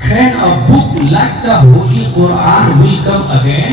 Can a book like the Holy Quran will come again?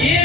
1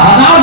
1000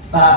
7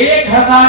1000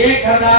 1000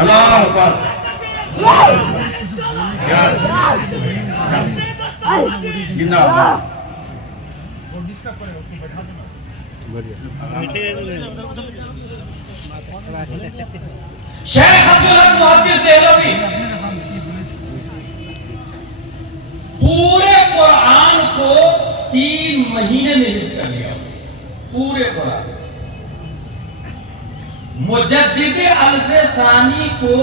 اللہ اکبر زندہ باد. شیخ عبدالحق محدث دہلوی پورے قرآن کو 3 مہینے میں حفظ کر لیا. پورے قرآن. مجدد الف ثانی کو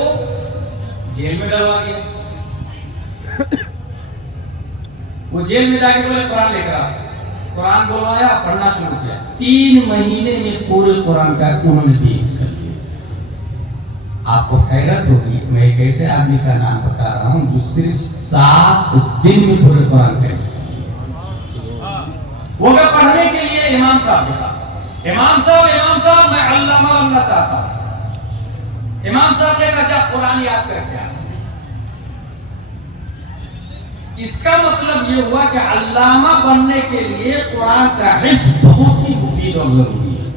جیل میں ڈلوا دیا. وہ جیل میں جا کے بولے قرآن لے کر آ. قرآن بلوایا, پڑھنا شروع کیا. 3 مہینے میں پورے قرآن کا انہوں نے حفظ کر دیا. آپ کو حیرت ہوگی, میں ایک ایسے آدمی کا نام بتا رہا ہوں جو صرف 7 دن میں پورے قرآن کا حفظ کر دیا. وہ گئے پڑھنے کے لیے امام صاحب کے پاس. امام صاحب میں علامہ بننا چاہتا ہوں. امام صاحب نے کہا جا قرآن یاد کر کے آ. اس کا مطلب یہ ہوا کہ علامہ بننے کے لیے قرآن کا حفظ بہت ہی مفید اور ضروری ہے.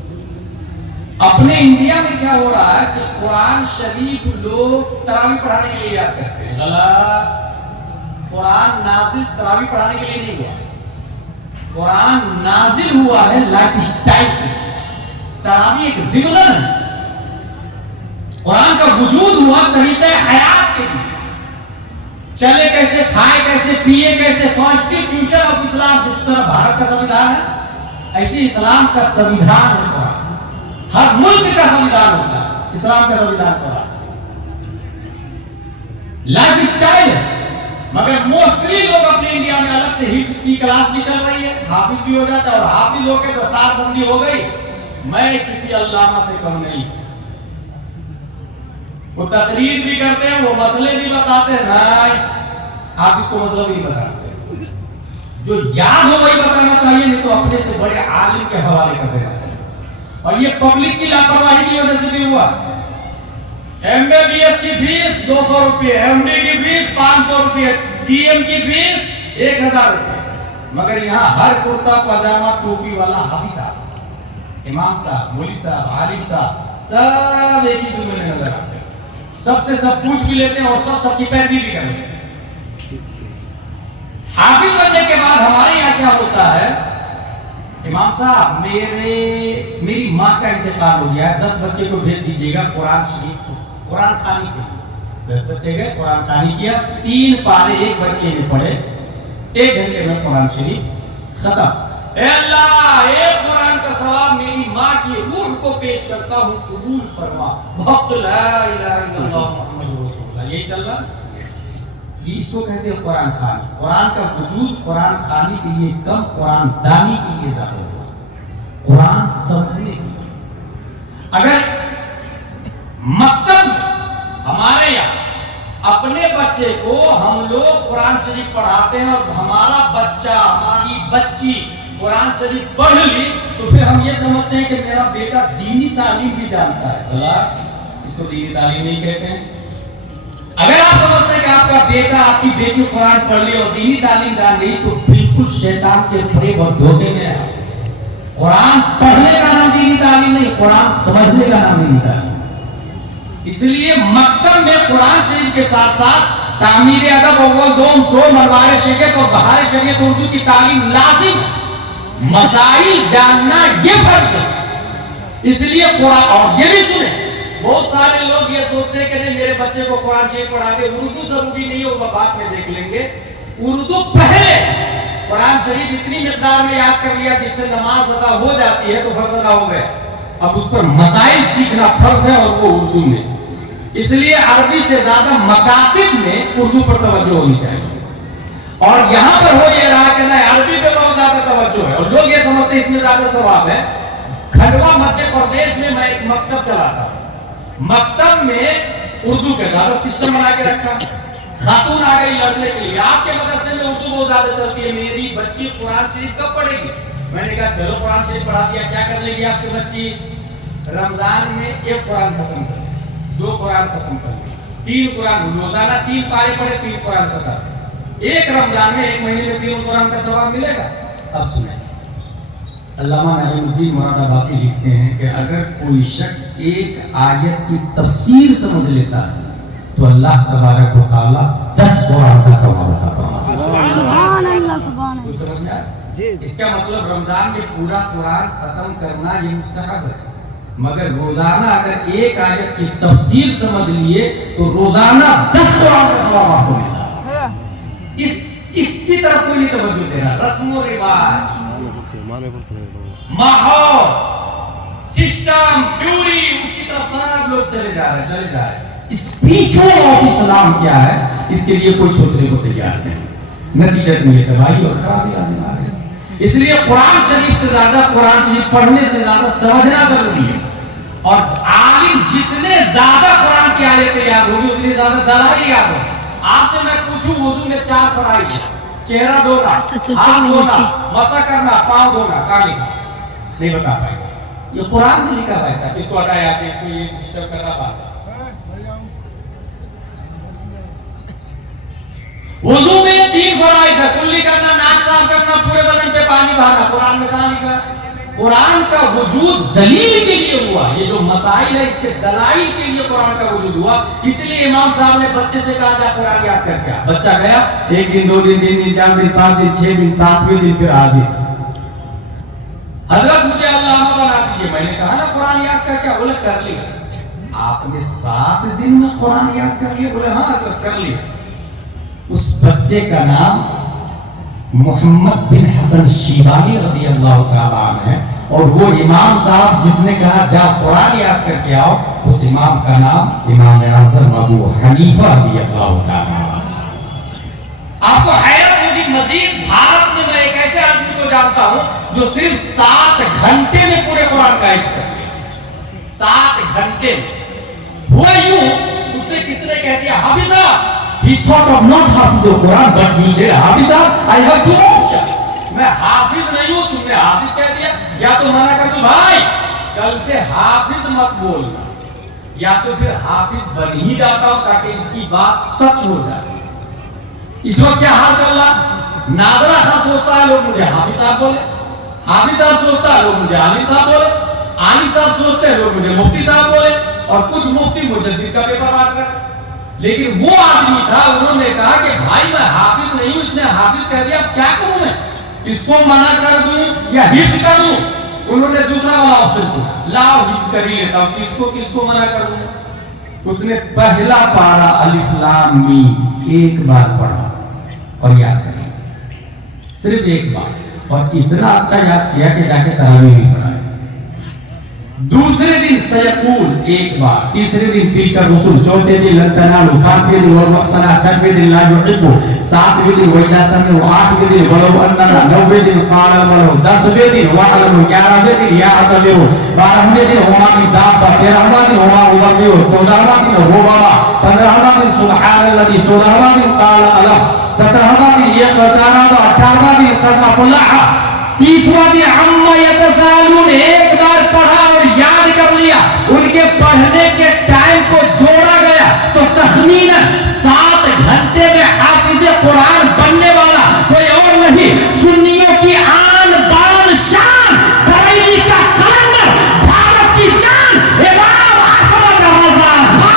اپنے انڈیا میں کیا ہو رہا ہے کہ قرآن شریف لوگ تراویح پڑھانے کے لیے یاد کرتے ہیں. غلط. قرآن نازل تراویح پڑھانے کے لیے نہیں ہوا. قرآن نازل ہوا ہے لائف اسٹائل کے لیے. تراویح ایک ضمن ہے. قرآن کا وجود ہوا طریقہ حیات کے لیے. چلے کیسے, کھائے کیسے, پیے کیسے. کانسٹیٹیوشن آف اسلام جس طرح بھارت کا سمویدھان ہے ایسے اسلام کا سمویدھان ہے. قرآن ہر ملک کا سمویدھان ہوتا ہے, اسلام کا سمویدھان قرآن. لائف اسٹائل ہے. مگر موسٹلی لوگ اپنے انڈیا میں الگ سے حفظ کی کلاس بھی چل رہی ہے, حافظ بھی ہو جاتا ہے, اور حافظ ہو کے دستار بندی ہو گئی. میں کسی علامہ سے کم نہیں. وہ تقریر بھی کرتے ہیں, وہ مسئلے بھی بتاتے ہیں. نہیں, حافظ کو مسئلہ بھی نہیں بتانا چاہیے. جو یاد ہو وہی بتانا چاہیے, نہیں تو اپنے سے بڑے عالم کے حوالے کر دینا چاہیے. اور یہ پبلک کی لاپرواہی کی وجہ سے بھی ہوا. ایم بی بی ایس کی فیس 200 روپے, ایم ڈی کی فیس 500 روپے, ڈی ایم کی فیس 1000 روپے. مگر یہاں ہر کرتا پاجامہ ٹوپی والا حافظ صاحب, امام صاحب, مولوی صاحب, عالم صاحب سب ایک ہی زمین میں نظر آتے ہیں. سب سے سب پوچھ بھی لیتے ہیں اور سب کی پیروی بھی کر لیتے ہیں. حافظ بننے کے بعد ہمارے یہاں کیا ہوتا ہے, امام صاحب میری ماں کا انتقال ہو گیا ہے, 10 بچے کو بھیج دیجیے گا قرآن شریف کو, قرآن خوانی کے لیے. 10 بچے گئے, قرآن خوانی کیا, 3 پارے ایک بچے نے پڑھے, 1 گھنٹے میں قرآن شریف ختم. اے اللہ, ایک قرآن کا ثواب میری ماں کی روح کو پیش کرتا ہوں, قبول فرما. بحق لا الہ الا اللہ محمد رسول اللہ. یہی چل رہا, یہ اس کو کہتے ہیں قرآن خوانی. قرآن کا وجود قرآن خوانی کے لیے کم, قرآن دانی کے لیے زیادہ ہوا. قرآن سمجھنے کے لیے. اگر مکتب ہمارے یہاں اپنے بچے کو ہم لوگ قرآن شریف پڑھاتے ہیں اور ہمارا بچہ, ہماری بچی قرآن شریف پڑھ لی تو پھر ہم یہ سمجھتے ہیں کہ میرا بیٹا دینی تعلیم بھی جانتا ہے. غلط, اس کو دینی تعلیم نہیں کہتے ہیں. اگر آپ سمجھتے ہیں کہ آپ کا بیٹا, آپ کی بیٹی قرآن پڑھ لی اور دینی تعلیم جان گئی تو بالکل شیطان کے فریب اور دھوکے میں ہے. قرآن پڑھنے کا نام دینی تعلیم نہیں, قرآن سمجھنے کا نام دینی تعلیم. اس لیے مکتب میں قرآن شریف کے ساتھ ساتھ تعمیر ادب اول دوم سو مروار شریعت اور بہار شریعت اردو کی تعلیم لازم. مسائل جاننا یہ فرض ہے. اس لیے قرآن, اور یہ بھی سنیں, بہت سارے لوگ یہ سوچتے ہیں کہ نہیں میرے بچے کو قرآن شریف پڑھا دے, اردو ضروری نہیں ہے, وہ بعد میں دیکھ لیں گے. اردو پہلے. قرآن شریف اتنی مقدار میں یاد کر لیا جس سے نماز ادا ہو جاتی ہے تو فرض ادا ہو گئے. اب اس پر مسائل سیکھنا فرض ہے اور وہ اردو میں. اس لیے عربی سے زیادہ مکاتب میں اردو پر توجہ ہونی چاہیے. اور یہاں پر ہو یہ رہا کہ نہیں عربی پہ بہت زیادہ توجہ ہے اور لوگ یہ سمجھتے ہیں اس میں زیادہ ثواب ہے. کھنڈوا مدھیہ پردیش میں میں ایک مکتب چلاتا ہوں. مکتب میں اردو کا زیادہ سسٹم بنا کے رکھا. خاتون آ گئی لڑنے کے لیے, آپ کے مدرسے میں اردو بہت زیادہ چلتی ہے, میری بچی قرآن شریف کب پڑھے گی؟ میں نے کہا چلو قرآن شریف پڑھا دیا. کیا کر لے گی آپ کی بچی؟ رمضان میں 1 قرآن ختم کر لی, 2 قرآن ختم کر لی, 3 قرآن, روزانہ 3 پارے پڑھے, 3 قرآن ختم. 1 رمضان میں 1 مہینے میں 3 قرآن کا ثواب ملے گا. اب سنیں, علامہ نعیم الدین مراد آبادی لکھتے ہیں کہ اگر کوئی شخص ایک آیت کی تفسیر سمجھ لیتا ہے تو اللہ تبارک و تعالیٰ 10 قرآن کا ثواب عطا فرماتا ہے۔ سبحان اللہ سبحان کچھ سمجھ میں آیا؟ اس کا مطلب رمضان میں پورا قرآن ختم کرنا یہ مستحب ہے، مگر روزانہ اگر ایک آیت کی تفسیر سمجھ لیے تو روزانہ 10 قرآن کا ثواب آپ کو ملتا ہے۔ اس کی طرف کوئی نہیں توجہ دے رہا۔ رسم و رواج، ماحول، سسٹم، تھیوری، اس کی طرف سب لوگ چلے جا رہے ہیں۔ اسپیچول آف اسلام کیا ہے اس کے لیے کوئی سوچنے کو تیار نہیں، نتیجہ یہ تباہی اور خرابی لازم آ رہی ہے۔ اس لیے قرآن شریف سے زیادہ، قرآن شریف پڑھنے سے زیادہ سمجھنا ضروری ہے، اور عالم جتنے زیادہ قرآن کی آیتیں یاد ہوگی اتنی زیادہ دلائل یاد ہوگی۔ آپ سے میں پوچھوں وضو میں 4 فرائض ہیں، چہرہ دھونا، ہاتھ دھونا، مسح کرنا، پاؤں دھونا، کہاں لکھا؟ نہیں بتا پائے گا۔ یہ قرآن میں لکھا بھائی صاحب، اس کو ہٹایا یہاں سے، اس کو یہ ڈسٹرب کرنا بات ہے۔ وضو میں 3 فرائض ہے، کلی کرنا، ناک صاف کرنا، پورے بدن پہ پانی بہانا۔ قرآن میں کہاں لکھا؟ قرآن کا وجود دلیل کے لیے ہوا، یہ جو مسائل ہے اس کے دلائل کے لیے قرآن کا وجود ہوا۔ اس لیے امام صاحب نے بچے سے کہا جا قرآن یاد کر کے آ۔ بچہ گیا، 1 دن 2 دن 3 دن 4 دن 5 دن 6 دن 7ویں دن پھر حاضر، حضرت مجھے علامہ بنا دیجیے۔ میں نے کہا نا قرآن یاد کر کے، بولے کر لیا۔ آپ نے 7 دن میں قرآن یاد کر لیا؟ بولے ہاں حضرت کر لیا۔ اس بچے کا نام محمد بن حسن شیبانی رضی اللہ تعالیٰ عنہ ہے، اور وہ امام صاحب جس نے کہا جا قرآن یاد کر کے آؤ، اس امام کا نام امام اعظم ابو حنیفہ رضی اللہ تعالیٰ عنہ۔ آپ کو حیرت ہوگی، مزید بھارت میں میں ایک ایسے آدمی کو جانتا ہوں جو صرف 7 گھنٹے میں پورے قرآن کا حفظ کر لیا۔ 7 گھنٹے میں ہوا یوں، اس سے کس نے کہہ دیا حافظہ، he thought of not حافظ القرآن but you said Hafiza I have 2 options، میں حافظ نہیں ہوں، تم نے حافظ کہہ دیا، یا تو منع کر دو بھائی کل سے حافظ مت بولنا، یا تو پھر حافظ بن ہی جاتا ہوں تاکہ اس کی بات سچ ہو جائے۔ اس وقت کیا حال چل رہا؟ ناظرہ خان سوچتا ہے لوگ مجھے حافظ صاحب بولے، حافظ صاحب سوچتا ہے لوگ مجھے عالم صاحب بولے، عالم صاحب سوچتے ہیں لوگ مجھے مفتی صاحب بولے، اور کچھ مفتی مجدد کا پیپر بانٹ رہے۔ لیکن وہ آدمی تھا، انہوں نے کہا کہ بھائی میں حافظ نہیں ہوں، اس نے حافظ کہہ دیا، اب کیا کروں میں؟ اس کو منع کر دوں یا حفظ کر دوں؟ انہوں نے دوسرا والا آپشن چنا، لاؤ حفظ کر ہی لیتا ہوں، کس کو منع کر دوں؟ اس نے پہلا پارہ الف لام میم 1 بار پڑھا اور یاد کر لیا، صرف 1 بار، اور اتنا اچھا یاد کیا کہ جا کے تراویح بھی پڑھا ہے۔ دوسرے دن سیقول 1 بار، تیسرے دن تلک الرسل، چوتھے دن لن تنالوا، 5ویں دن والمحصنات، 6ویں دن لا يحب، 7ویں دن وإذا سمعوا، 8ویں دن ولو أننا، 9ویں دن قال الملأ، 10ویں دن واعلموا، 11ویں دن يعتبروا، 12ویں دن وما من دابة، 13واں دن وما أبرئ، 14واں دن ربما، 15واں دن سبحان الذي، 16واں دن قال ألم، 17واں دن اقترب، 18واں دن قد أفلح، 30واں دن عما يتساءلون 1 بار پڑھا اور یاد کر لیا۔ ان کے پڑھنے کے ٹائم کو جوڑا گیا تو تخمیناً 7 گھنٹے میں حافظ قرآن بننے والا کوئی اور نہیں، سنیوں کی آن بان شان، بریلی کا کلندر، بھارت کی جان، امام احمد رضا خان۔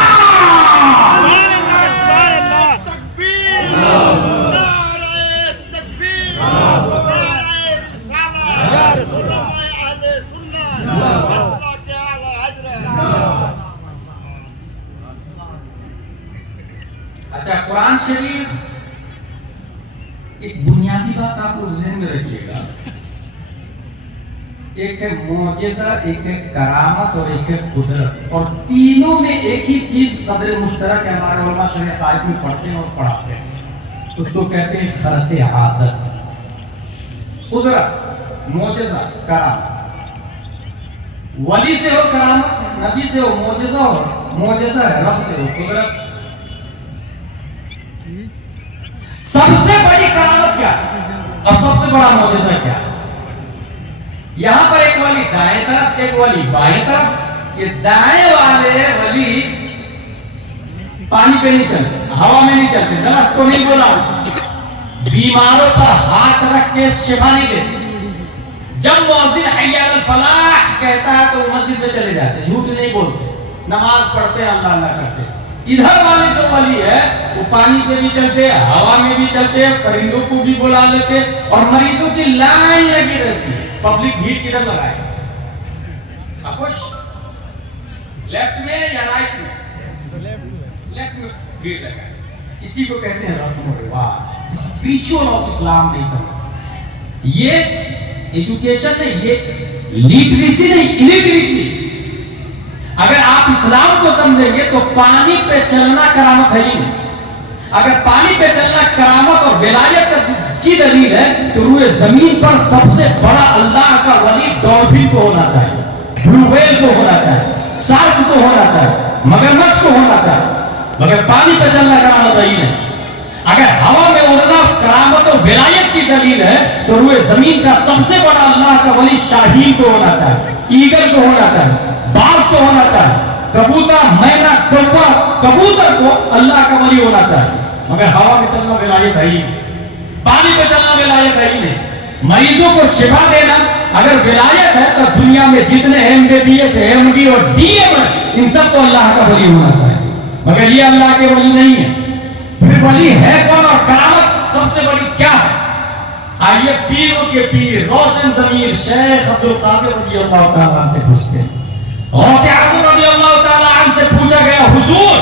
اچھا، قرآن شریف ایک بنیادی بات آپ کو ذہن میں رکھیے گا، ایک ہے معجزہ، ایک ہے کرامت اور ایک ہے قدرت، اور تینوں میں ایک ہی چیز قدر مشترک ہے، ہمارے علماء شرع قائد میں پڑھتے ہیں اور پڑھاتے ہیں، اس کو کہتے ہیں خرق عادت۔ قدرت، معجزہ، کرامت، ولی سے ہو کرامت، نبی سے ہو معجزہ، اور معجزہ ہے رب سے ہو قدرت۔ سب سے بڑی کرامت کیا ہے اور سب سے بڑا معجزہ کیا ہے؟ یہاں پر ایک ولی دائیں طرف، ایک ولی بائیں طرف۔ یہ دائیں والے ولی پانی پہ نہیں چلتے، ہوا میں نہیں چلتے، درخت کو نہیں بولا، بیماروں پر ہاتھ رکھ کے شفا نہیں دیتے۔ جب مؤذن حی علی الفلاح کہتا ہے تو وہ مسجد میں چلے جاتے، جھوٹ نہیں بولتے، نماز پڑھتے ہیں، اللہ اللہ کرتے. ادھر والے جو ولی ہے وہ پانی پہ بھی چلتے ہیں، ہوا میں بھی چلتے ہیں، پرندوں کو بھی بلا لیتے، اور مریضوں کی لائن لگی رہتی ہے. پبلک بھیڑ کدھر لگائے گا؟ لیفٹ میں یا رائٹ میں؟ لیفٹ میں بھیڑ لگائے. اسی کو کہتے ہیں رسم و رواج. اسپریچول آف اسلام نہیں سمجھتے. یہ ایجوکیشن نہیں، یہ لیٹریسی نہیں، الیٹریسی. اگر آپ اسلام کو سمجھیں گے تو پانی پہ چلنا کرامت ہے ہی نہیں. اگر پانی پہ چلنا کرامت اور ولایت کی دلیل ہے تو روئے زمین پر سب سے بڑا اللہ کا ولی ڈولفن کو ہونا چاہیے، بلو ویل کو ہونا چاہیے، شارک کو ہونا چاہیے، مگرمچھ کو ہونا چاہیے. مگر پانی پہ چلنا کرامت ہے ہی نہیں. اگر ہوا میں اڑنا کرامت و ولایت کی دلیل ہے تو روئے زمین کا سب سے بڑا اللہ کا ولی شاہین کو ہونا چاہیے، ایگل کو ہونا چاہیے، باز کو ہونا چاہیے، کبوتر، مینا، کوا، کبوتر کو اللہ کا ولی ہونا چاہیے. مگر ہوا میں چلنا ولایت ہے ہی نہیں، پانی پہ چلنا ولایت ہے ہی نہیں. مریضوں کو شفا دینا اگر ولایت ہے تو دنیا میں جتنے MBBS MD اور DM ہیں ان سب کو اللہ کا ولی ہونا چاہیے. مگر یہ اللہ کے ولی نہیں ہے. پھر ولی ہے کون اور کرامت سب سے بڑی کیا ہے؟ آئیے پیروں کے پیر روشن ضمیر شیخ عبدالقادر رضی اللہ تعالیٰ عنہ سے پوچھتے ہیں. غوث اعظم رضی اللہ تعالیٰ عنہ سے پوچھا گیا حضور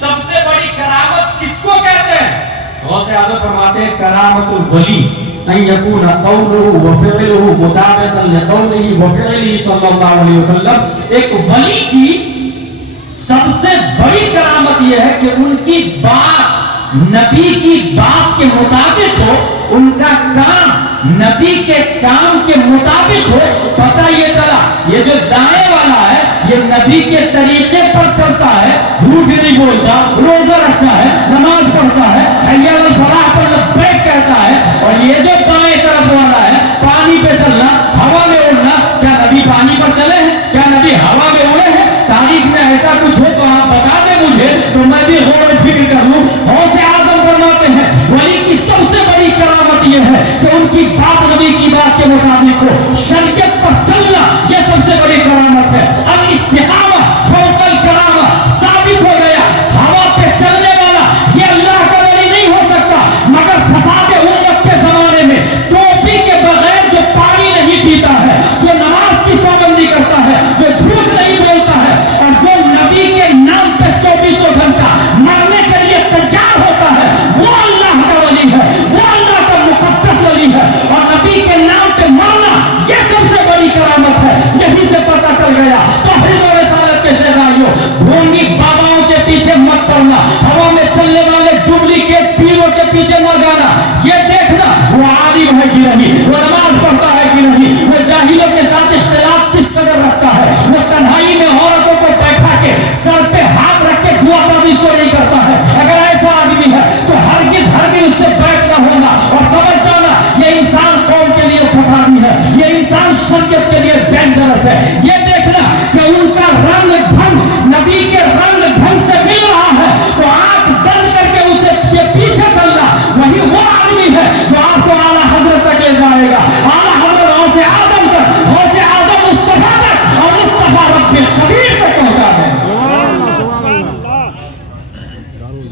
سب سے بڑی کرامت کس کو کہتے ہیں؟ غوث اعظم فرماتے ہیں کرامت الولی ان یکون قولہ وفعلہ مطابقا لقولہ وفعلہ صلی اللہ علیہ وسلم. ایک ولی کی سب سے بڑی کرامت یہ ہے کہ ان کی بات نبی کی بات کے مطابق ہو، ان کا کام نبی کے کام کے مطابق ہو. پتہ یہ چلا یہ جو دائیں والا ہے یہ نبی کے طریقے پر چلتا ہے، جھوٹ نہیں بولتا، روزہ رکھتا ہے، نماز پڑھتا ہے، حی علی الفلاح پر لبیک کہتا ہے. اور یہ جو بائیں طرف والا ہے پانی پہ چلنا، ہوا میں اڑنا، کیا نبی پانی پر چلے ہیں؟ کیا نبی ہوا میں اڑے ہیں؟ تاریخ میں ایسا کچھ ہو تو آپ بتا دیں مجھے تو میں بھی غور و فکر کر لوں. غوث اعظم فرماتے ہیں ولی کی سب سے بڑی کرامت یہ ہے کہ ان کی بات نبی کی بات کے مطابق ہو، شریعت پر چلنا یہ سب سے بڑی کرامت ہے. الاستقامہ فوق الکرامہ ثابت ہو گیا. ہوا پہ چلنے والا یہ اللہ کا ولی نہیں ہو سکتا. مگر فساد امت کے زمانے میں ٹوپی کے بغیر جو پانی نہیں پیتا ہے، جو نماز کی پابندی کرتا ہے، جو جھوٹ نہیں بولتا ہے، اور جو نبی کے نام پہ 24 گھنٹہ مرنے کے لیے تیار ہوتا ہے، وہ اللہ کا ولی ہے، وہ اللہ کا مقدس ولی ہے. اور نبی کے نام پہ مرنا یہ سب سے بڑی کرامت ہے. یہی سے پتہ چل گیا توحید و رسالت کے شہدائیوں ڈھونگی باباؤں کے پیچھے مت پڑنا، ہوا میں چلنے والے ڈپلیکیٹ پیروں کے پیچھے نہ جانا. یہ دیکھنا وہ عالم ہے کہ نہیں، وہ نماز پڑھتا ہے کہ نہیں، وہ جاہلوں کے ساتھ اختلاف کس قدر رکھتا ہے، وہ تنہائی میں عورتوں کو بیٹھا کے سر پہ ہاتھ رکھ کے دعا تعویذ تو نہیں کرتا ہے. اگر ایسا آدمی ہے تو ہرگز ہرگز اس سے بیٹھ نہ ہونا. اور سمجھ جانا یہ انسان قوم کے لیے فسادی ہے، یہ انسان شریعت کے لیے ڈینجرس ہے. یہ دیکھنا کہ ان کا رنگ ڈھنگ نبی کے رنگ ڈھنگ سے مل رہا ہے تو آنکھ بند کر کے اسے کے پیچھے چلنا. وہی وہ آدمی ہے جو آپ کو اعلیٰ حضرت تک لے جائے گا. اعلیٰ حضرت غوث اعظم تک، غوث اعظم مصطفیٰ تک، اور مصطفیٰ رب القدیر تک پہنچا دیں.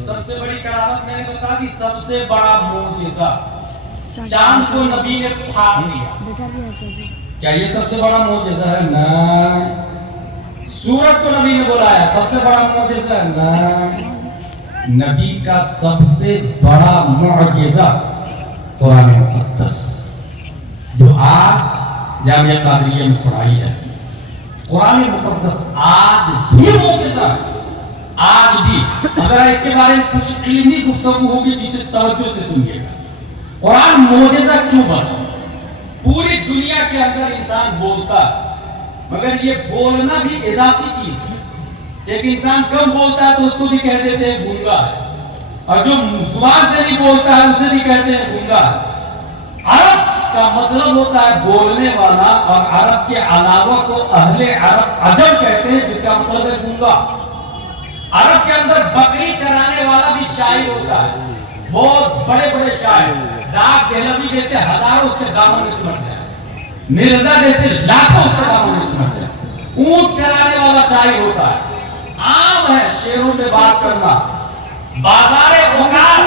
سب سے بڑی کرامت میں نے بتا دی. سب سے بڑا معجزہ چاند کو نبی نے پھاڑ دیا. کیا یہ سب سے بڑا معجزہ ہے؟ نہیں. سورج کو نبی نے بلایا، سب سے بڑا معجزہ ہے؟ نہیں. نبی کا سب سے بڑا معجزہ قرآن مقدس جو آج جامعہ قادریہ میں پڑھائی جاتی ہے. قرآن مقدس آج بھی معجزہ ہے. آج بھی اگر اس کے بارے میں کچھ علمی گفتگو ہوگی جسے توجہ سے سنیے گا. قرآن معجزہ کیوں بنا؟ پوری دنیا کے اندر انسان بولتا ہے مگر یہ بولنا بھی اضافی چیز ہے. ایک انسان کم بولتا ہے تو اس کو بھی کہہ دیتے ہیں گونگا ہے، اور جو زبان سے نہیں بولتا ہے اسے بھی کہتے ہیں گونگا ہے. عرب کا مطلب ہوتا ہے بولنے والا، اور عرب کے علاوہ کو اہل عرب عجم کہتے ہیں جس کا مطلب ہے گونگا. عرب کے اندر بکری چرانے والا بھی شاعر ہوتا ہے، بہت بڑے بڑے شاعر. ڈاک دہلوی جیسے ہزاروں اس کے دامن میں سمٹ جائے. مرزا جیسے لاکھوں اس کا نام نہیں سنا گیا. اونٹ چلانے والا شاعر ہوتا ہے. عام ہے شعروں میں بات کرنا. بازار اوقاف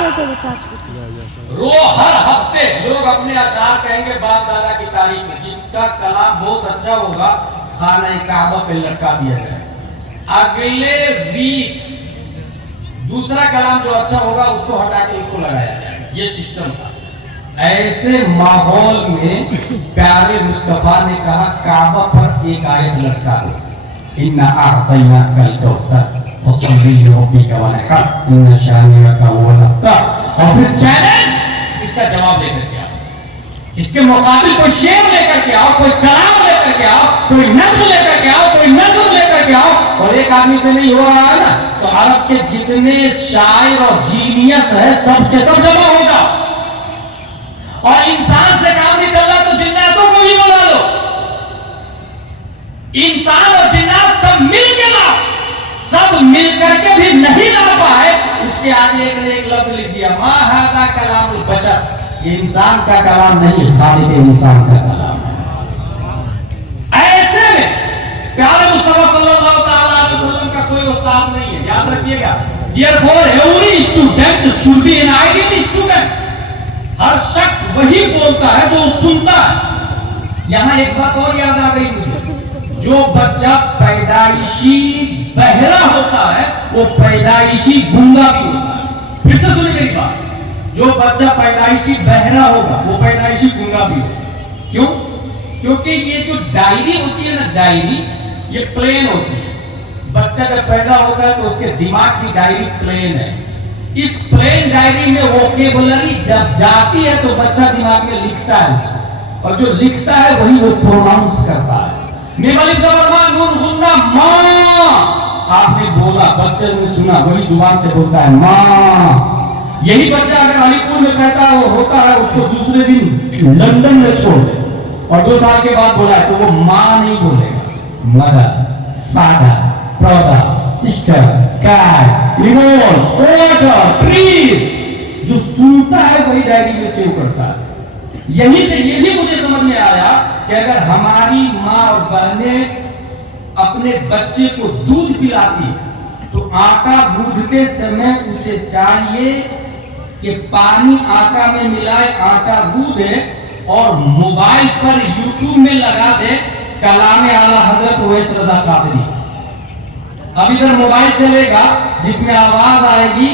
ہر ہفتے لوگ اپنے اشعار کہیں گے باپ دادا کی تاریخ میں. جس کا کلام بہت اچھا ہوگا خانہ کعبہ پہ لٹکا دیا جائے. اگلے ویک دوسرا کلام جو اچھا ہوگا اس کو ہٹا کے اس کو لگایا جائے گا. یہ سسٹم تھا. ایسے ماحول میں پیارے مصطفیٰ نے کہا کعبہ پر ایک آیت لٹکا دو. اِنَّا أَعْطَيْنَاكَ الْكَوْثَرَ فَصَلِّ لِرَبِّكَ وَانْحَرْ إِنَّ شَانِئَكَ هُوَ الْأَبْتَرُ. اور پھر چیلنج اس کا جواب لے کر کے آؤ. اس کے مقابل کوئی شعر لے کر کے آؤ, کوئی کلام لے کر کے آؤ, کوئی نظم لے کر کے آؤ, کوئی نظم لے کر کے آؤ. اور ایک آدمی سے نہیں ہو رہا ہے نا, تو عرب کے جتنے شاعر اور جینیس ہے سب کے سب جمع ہو جاؤ. اور انسان سے کام نہیں چل رہا تو جناتوں کو بھی بلا لو. انسان اور جنات سب مل کے لاؤ. سب مل کر کے بھی نہیں لا پائے, اس کے آگے ایک لفظ لکھ دیا ما ھذا کلام البشر. یہ انسان کا کلام نہیں, خالق انسان کا کلام ہے. ایسے میں پیارے مصطفیٰ صلی اللہ تعالی علیہ وسلم کا کوئی استاد نہیں ہے, یاد رکھیے گا. Therefore every student should be an ideal student. ہر شخص وہی بولتا ہے جو سنتا ہے. یہاں ایک بات اور یاد آ گئی مجھے, جو بچہ پیدائشی بہرا ہوتا ہے وہ پیدائشی گونگا بھی ہوتا ہے. پھر سے سنیں میری بات, جو بچہ پیدائشی بہرا ہوگا وہ پیدائشی گونگا بھی ہوگا. کیوں؟ کیونکہ یہ جو ڈائری ہوتی ہے نا, ڈائری یہ پلین ہوتی ہے. بچہ جب پیدا ہوتا ہے تو اس کے دماغ کی ڈائری پلین ہے. اس پلین ڈائری میں ووکیبلری جب جاتی ہے تو بچہ دماغ میں لکھتا ہے, اور جو لکھتا ہے وہی وہ پروناؤنس کرتا ہے. میم الف زبر ما نون غنہ ماں. آپ نے بولا, بچے نے سنا, وہی زبان سے بولتا ہے ماں. یہی بچہ اگر علی پور میں کہتا ہے وہ ہوتا ہے, اس کو دوسرے دن لندن میں چھوڑ دے اور 2 سال کے بعد بولا ہے تو وہ ماں نہیں بولے گا, mother, father, brother, sister, skies, rivers, water, trees. جو سنتا ہے وہی ڈائری میں سیو کرتا ہے. یہی سے یہ بھی مجھے سمجھ میں آیا کہ اگر ہماری ماں اور بہنیں اپنے بچے کو دودھ پلاتی تو آٹا گوندھتے سمے اسے چاہیے کہ پانی آٹا میں ملائے, آٹا گوندھے اور موبائل پر یوٹیوب میں لگا دے کلام اعلیٰ حضرت اویس رضا قادری. اب ادھر موبائل چلے گا جس میں آواز آئے گی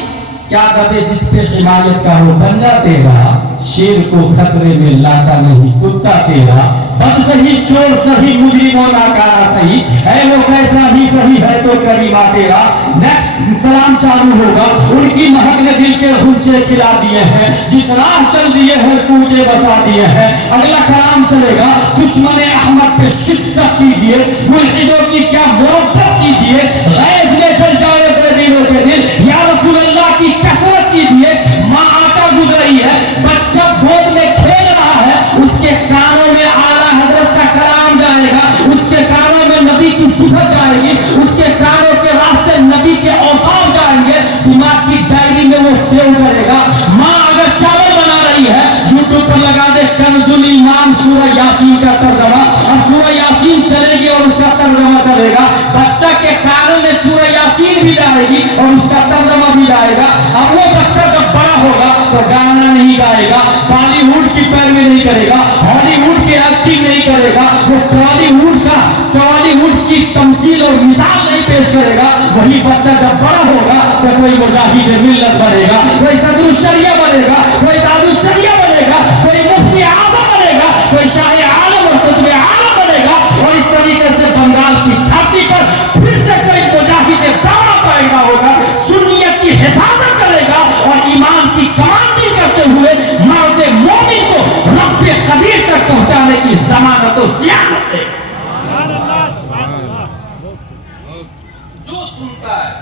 کیا دبے جس پہ حمایت کا ہو پنجہ تیرا, شیر کو خطرے میں لاتا نہیں کتا تیرا, بد سہی چور سہی مجرم و ناکارہ سہی, ہے وہ کیسا ہی سہی ہے تو کریمہ تیرا. نیکسٹ کلام چالو ہوگا, ان کی مہک نے دل کے غنچے کھلا دیے ہیں, جس راہ چل دیے ہیں کوچے بسا دیے ہیں. اگلا کلام چلے گا, دشمن احمد پہ شدت کیجیے, ملحدوں کی کیا مربت کیجیے, غیظ میں جل جائے بے دلوں کے دل, یا رسول اللہ کی کثرت کیجیے. ماں آٹا گوندھ رہی ہے, بچہ گود میں کھیل رہا ہے, اس کے کانوں میں اعلیٰ حضرت کا کلام جائے گا, اس کے کانوں میں نبی کی صفت جائے گی, اس کے کانوں کے راستے نبی کے اوصاف جائیں گے, دماغ کی ڈائری میں وہ سیو کرے گا. ماں اگر چاول بنا رہی ہے یوٹیوب پر لگا دے کنز الایمان سورہ یاسین کا ترجمہ, اب سورہ یاسین چلے گی اور اس کا ترجمہ چلے گا. بچہ کے کانوں میں سورہ یاسین بھی جائے گی اور اس کا ترجمہ بھی جائے گا. اب وہ بچہ جب بڑا ہوگا تو گانا نہیں گائے گا, بالی ووڈ کی پیروی نہیں کرے گا, ہالی ووڈ کی ایکٹنگ نہیں کرے گا, وہ ٹالی ووڈ کی تمثیل اور مثال نہیں پیش کرے گا. وہی بچہ جب بڑا ہوگا تو کوئی مجاہد ملت بنے گا, کوئی صدر الشریعہ بنے گا, کوئی داد الشریعہ بنے گا, کوئی مفتی اعظم بنے گا, کوئی شاہ عالم اور قطب عالم بنے گا. اور اس طریقے سے بنگال کی دھرتی پر پھر سے کوئی مجاہد دورہ پیدا ہوگا, سنیت کی حفاظت کرے گا اور ایمان کی کمانڈنگ کرتے ہوئے مرد مومن کو رب قدیر تک پہنچانے کی ضمانت و سیادت دے. جو سنتا ہے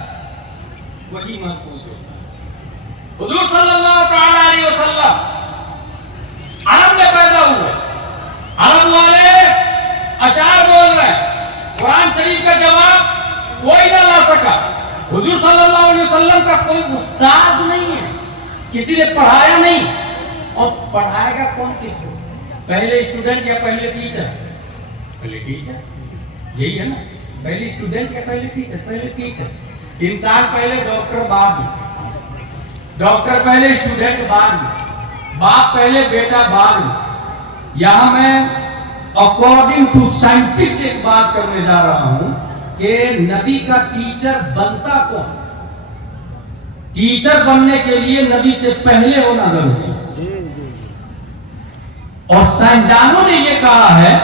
وہی محفوظ ہوتا ہے. حضور صلی اللہ تعالی علیہ وسلم عرب میں پیدا ہوئے, عرب والے اشعار بول رہے ہیں, قرآن شریف کا جواب کوئی نہ لا سکا. حضور صلی اللہ علیہ وسلم کا کوئی استاد نہیں ہے, کسی نے پڑھایا نہیں, اور پڑھائے گا کون کس کو؟ پہلے اسٹوڈنٹ یا پہلے ٹیچر؟ پہلے ٹیچر، یہی ہے نا، پہلے اسٹوڈنٹ یا پہلے ٹیچر؟ پہلے ٹیچر۔ انسان پہلے ڈاکٹر، بعد میں ڈاکٹر، پہلے اسٹوڈنٹ بعد میں، باپ پہلے بیٹا بعد میں۔ یہاں میں اکارڈنگ ٹو سائنٹسٹ ایک بات کرنے جا رہا ہوں کہ نبی کا ٹیچر بنتا کون؟ ٹیچر بننے کے لیے نبی سے پہلے ہونا ضروری ہے، اور سائنسدانوں نے یہ کہا ہے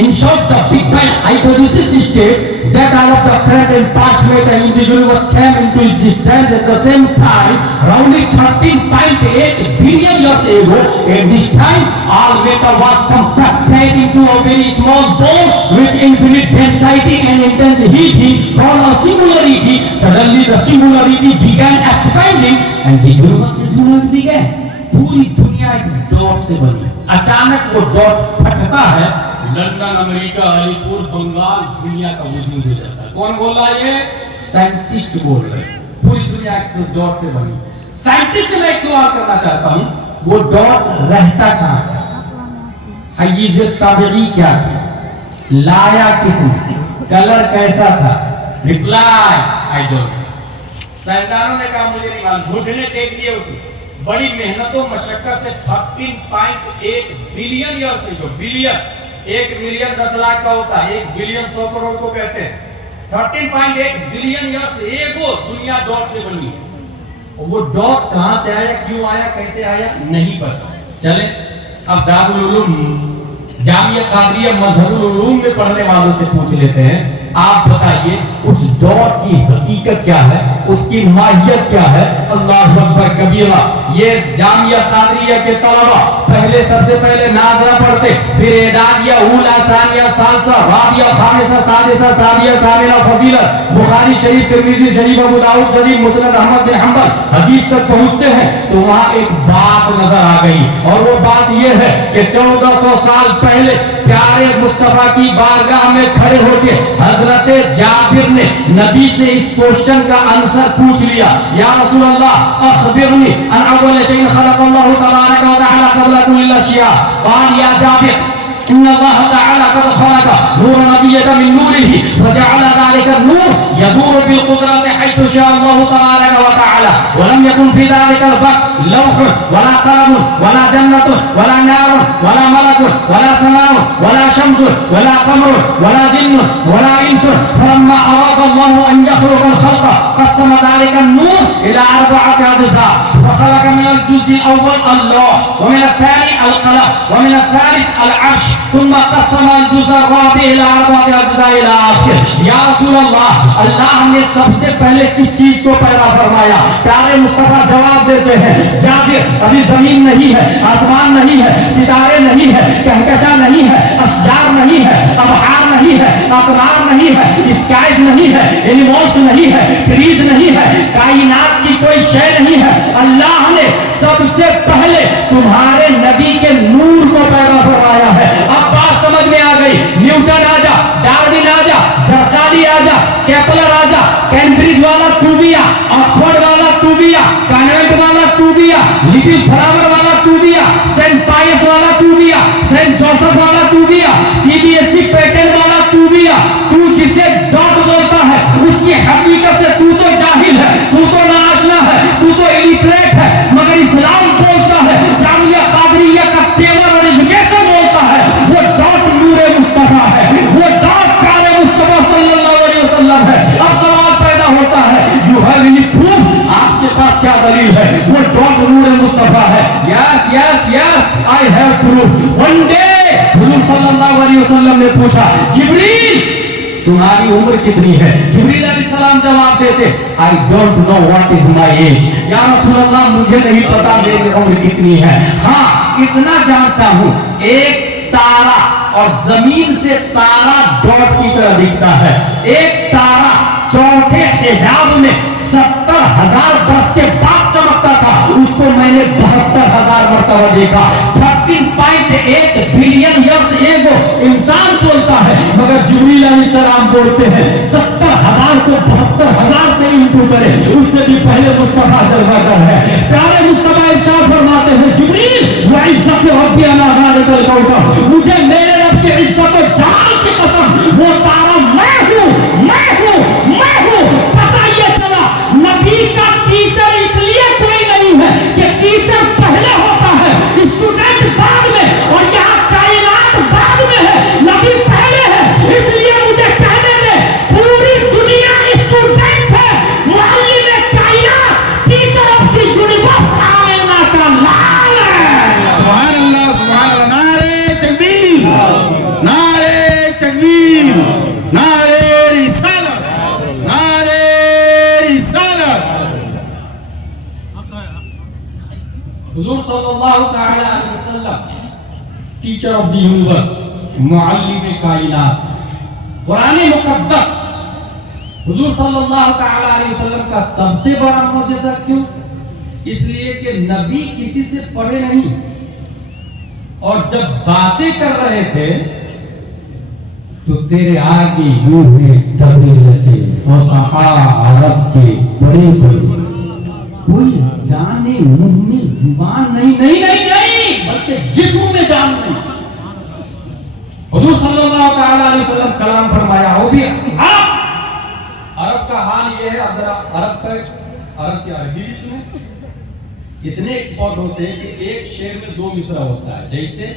in short the Big Bang hypothesis states that all of the current and past matter in the universe came into existence at the same time roughly 13.8 billion years ago. At this time all matter was compacted into a very small ball with infinite density and intensity called a singularity. Suddenly the singularity began expanding and the universe singularity began. پوری دنیا ایک dot سے بنی، اچانک وہ dot پھٹتا ہے، London, امریکہ، علی پور، بنگال، دنیا کا وجود ہو جاتا ہے۔ کون بول رہا ہے؟ یہ سائنٹسٹ بول رہے ہیں۔ پوری دنیا ایک ڈاٹ سے بنی۔ سائنٹسٹ میں ایک سوال کرنا چاہتا ہوں، وہ ڈاٹ رہتا کہاں تھا؟ حیز طبیعی کیا تھی؟ لایا کس نے؟ کلر کیسا تھا؟ Reply I don't know. سائنسدانوں نے کہا مجھے نہیں معلوم، مجھے نے دیکھ لیا اسے بڑی محنت و مشقت سے 13.8 بلین ایئر سے، جو بلین 1 ملین 10 لاکھ کا ہوتا ہے، 1 بلین 100 کروڑ کو کہتے ہیں، 13.8 بلین ایئر سے ایک وہ دنیا ڈاٹ سے بنی ہے۔ اور وہ ڈاٹ کہاں سے آیا، کیوں آیا، کیسے آیا، نہیں پتا۔ چلیں اب دارالعلوم جامعہ قادریہ مظہر العلوم میں پڑھنے والوں سے پوچھ لیتے ہیں، آپ بتائیے اس ڈاٹ کی حقیقت کیا ہے، اس کی ماہیت کیا ہے؟ اللہ اکبر کبیرہ۔ یہ جامعہ قادریہ کے طلبہ پہلے سب سے پہلے ناظرہ پڑھتے، پھر اعدادیہ، اولا، ثانیہ، ثالثہ، رابعہ، خامسہ، سادسہ، سابعہ، ثامنہ، فضیلت، بخاری شریف، ترمذی شریف، ابو داؤد شریف، مسند احمد بن حنبل حدیث تک پہنچتے ہیں تو وہاں ایک بات نظر آ گئی، اور وہ بات یہ ہے کہ 1400 سال پہلے پیارے مصطفیٰ کی بارگاہ میں کھڑے ہو کے حضرت جابر نے نبی سے اس کوشچن کا آنسر پوچھ لیا، یا رسول اللہ اخبرنی ان اول شیء خلق اللہ تبارک و تعالی قبل کل الاشیاء، قال یا جابر ان اللہ تعالی قد خلق نور نبیک من نوره فجعل ذلك النور يدور بالقدرة حيث شاء الله تبارك وتعالى ولم يكن في ذلك الوقت لوح ولا قلم ولا جنة ولا نار ولا ملك ولا سماء ولا شمس ولا قمر ولا جن ولا انس، فلما اراد الله ان يخلق الخلق قسم ذلك النور الى 4 اجزاء، فخلق من الجزء الاول الله ومن الثاني القلم ومن الثالث العرش ثم قسم الجزء الرابع الى 4 اجزاء الى اخر۔ یا رسول اللہ، اللہ نے سب سے پہلے کس چیز کو پیدا فرمایا؟ پیارے مصطفیٰ جواب دیتے ہیں، جابر ابھی زمین نہیں ہے، آسمان نہیں ہے، ستارے نہیں ہے، کہکشاں نہیں ہے، اشجار نہیں ہے، ابحار نہیں ہے، اقمار نہیں ہے، اسکائز نہیں ہے، اینیمالز نہیں ہے، ٹریز نہیں ہے، کائنات کی کوئی شے نہیں ہے۔ اللہ نے سب سے پہلے تمہارے نبی کے نور کو پیدا فرمایا ہے۔ اب بات سمجھ میں آ گئی، نیوٹن آ جا، ڈارون آ جا، زرقالی آ جا، کیپلر آ جا، کیمبرج والا تو بھی آ، آکسفورڈ والا تو بھی آ، کانوینٹ والا تو بھی آ، لٹل فلاور والا تو بھی آ، سینٹ پائس والا تو بھی آ، سینٹ جوسف والا تو بھی آ، C B S E pattern والا تو بھی آ۔ تو جسے ڈاٹ بولتا ہے اس کی حقیقت سے تو جاہل ہے، تو ناآشنا ہے، تو الیٹریٹ ہے، مگر اسلام بولتا ہے، جامعہ قادریہ کا تیور اور ایجوکیشن بولتا ہے وہ ڈاٹ نور مصطفیٰ ہے، وہ ڈاٹ پیارے مصطفیٰ صلی اللہ علیہ وسلم ہے۔ اب سوال پیدا ہوتا ہے، یو ہیو اینی پروف؟ آپ کے پاس کیا دلیل ہے؟ وہ ڈاٹ نور مصطفیٰ ہے۔ Yes yes yes I have proof. One day حضور صلی اللہ علیہ وسلم نے پوچھا، جبریل تمہاری عمر کتنی ہے؟ جبریل علیہ السلام جواب دیتے، I don't know what is my age۔ یا رسول اللہ مجھے نہیں پتا میری عمر کتنی ہے، ہاں اتنا جانتا ہوں ایک تارا اور زمین سے تارا ڈاٹ کی طرح دکھتا ہے۔ ایک تارا چوتھے حجاب میں 70,000 برس کے بعد چمکتا تھا، اس کو میں نے 72,000 مرتبہ دیکھا۔ 13.8 بلین ایئرز ایگو انسان بولتا ہے، مگر جبریل علیہ السلام بولتے ہیں 70,000 کو 72,000 سے انٹو کرے، اس سے بھی پہلے مصطفیٰ جلوہ گر ہے۔ پیارے مصطفیٰ ارشاد فرماتے ہیں، جبریل وعزت ربی انا غالب الکوکب حضور صلی اللہ تعالی علیہ وسلم ٹیچر آف دی یونیورس، معلم کائنات، قرآن مقدس حضور صلی اللہ تعالی علیہ وسلم کا سب سے بڑا معجزہ کیوں؟ اس لیے کہ نبی کسی سے پڑھے نہیں، اور جب باتیں کر رہے تھے تو تیرے آگے یوں ہے دبے لچے فصحا عرب کے بڑے بڑے، کوئی جانے منہ میں زبان نہیں نہیں نہیں نہیں بلکہ جسم میں جان نہیں۔ حضور صلی اللہ تعالی علیہ وسلم کلام فرمایا، وہ بھی عرب کا حال یہ ہے۔ اب ذرا عرب کی عربی بھی سنیں، اتنے ایکسپورٹ ہوتے ہیں کہ ایک شعر میں 2 مصرع ہوتا ہے۔ جیسے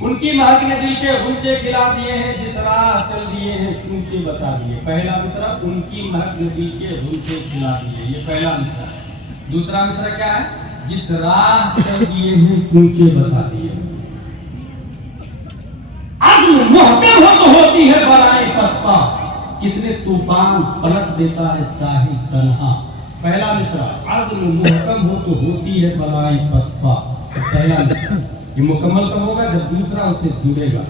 ان کی مہک نے دل کے غنچے کھلا دیے ہیں، جس راہ چل دیے ہیں کوچے بسا دیے۔ پہلا مصرع ان کی مہک نے دل کے غنچے کھلا دیے، یہ پہلا مصرع ہے۔ دوسرا مصرع کیا ہے؟ جس راہ چل دیے ہیں کوچے بسا دیے۔ عزم محکم ہو تو ہوتی ہے بالائیں پسپا، کتنے طوفان پلٹ دیتا ہے ساحل تنہا۔ پہلا مصرع عزم محکم ہو تو ہوتی ہے بالائیں پسپا، پہلا مصرع۔ یہ مکمل کب ہوگا؟ جب دوسرا اسے جڑے گا،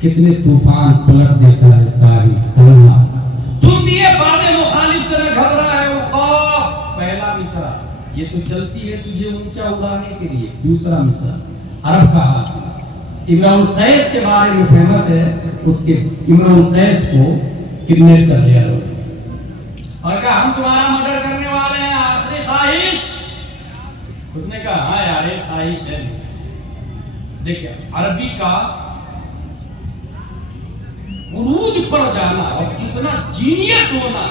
کتنے طوفان پلٹ دیتا ہے ساحل تنہا۔ تم دیے باد مخالف سے نہ گھبرا ہے عقاب، پہلا مصرع۔ یہ تو چلتی ہے تجھے اونچا اڑانے کے لیے، دوسرا مصرع۔ عرب کا حال سنا۔ امرؤ القیس کے بارے میں فیمس ہے، اس کے امرؤ القیس کو کڈنیپ کر لیا لوگ اور کہا ہم تمہارا مرڈر کرنے والے ہیں، آخری خواہش۔ اس نے کہا ہاں یار یہ خواہش ہے۔ دیکھیں عربی کا عروج پر جانا اور کتنا جینیس ہونا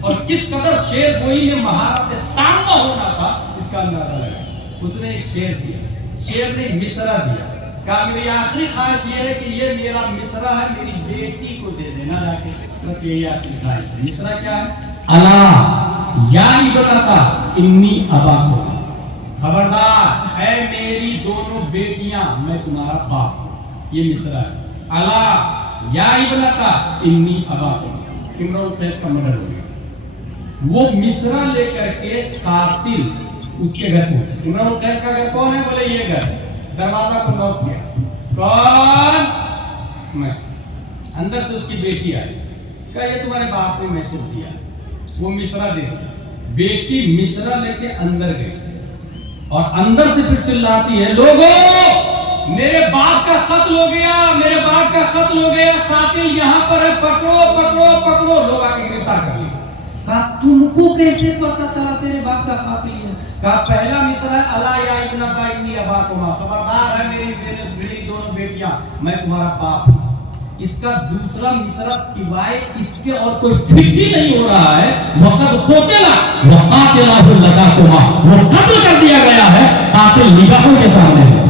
اور کس قدر شعر گوئی میں مہارت تامہ ہونا تھا، اس کا اندازہ لگا۔ اس نے ایک شعر دیا، شعر نے مصرع دیا، کہا میری آخری خواہش یہ ہے کہ یہ میرا مصرع ہے، میری بیٹی کو دے دینا لا کے، بس یہی آخری خواہش ہے۔ مصرع کیا ہے؟ الا یا ابنتا انی اباکم، خبردار اے میری دونوں بیٹیاں میں تمہارا باپ ہوں، یہ مصرع ہے۔ الا یا ابنتا انی اباکم، امرؤ القیس کا مرڈر ہو گیا۔ وہ مصرع لے کر کے قاتل اس کے گھر پہنچے۔ امرؤ القیس کا گھر کون ہے؟ بولے یہ گھر۔ دروازہ کو نوک کیا، کون؟ میں۔ اندر سے اس کی بیٹی آئی، کہا یہ تمہارے باپ نے میسج دیا۔ وہ مصرع دے دیا، بیٹی مصرع لے کے اندر گئی اور اندر سے پھر چلاتی ہے لوگوں میرے باپ کا قتل ہو گیا، میرے باپ کا قتل ہو گیا، قاتل یہاں پر ہے، پکڑو پکڑو پکڑو۔ لوگ آ کے گرفتار کر لیا۔ کہا تم کو کیسے پتا چلا تیرے باپ کا قاتل یہ ہے؟ کہا پہلا مصرع ہے الا یا ابنتا انی اباکما، خبردار ہے میری دونوں بیٹیاں میں تمہارا باپ ہوں۔ اس کا دوسرا مصرع سوائے اس کے اور کوئی فٹ ہی نہیں ہو رہا ہے۔ وقد قتل وقاتلہ لداکما، وہ قتل کر دیا گیا ہے، قاتل نگاہوں کے سامنے ہے۔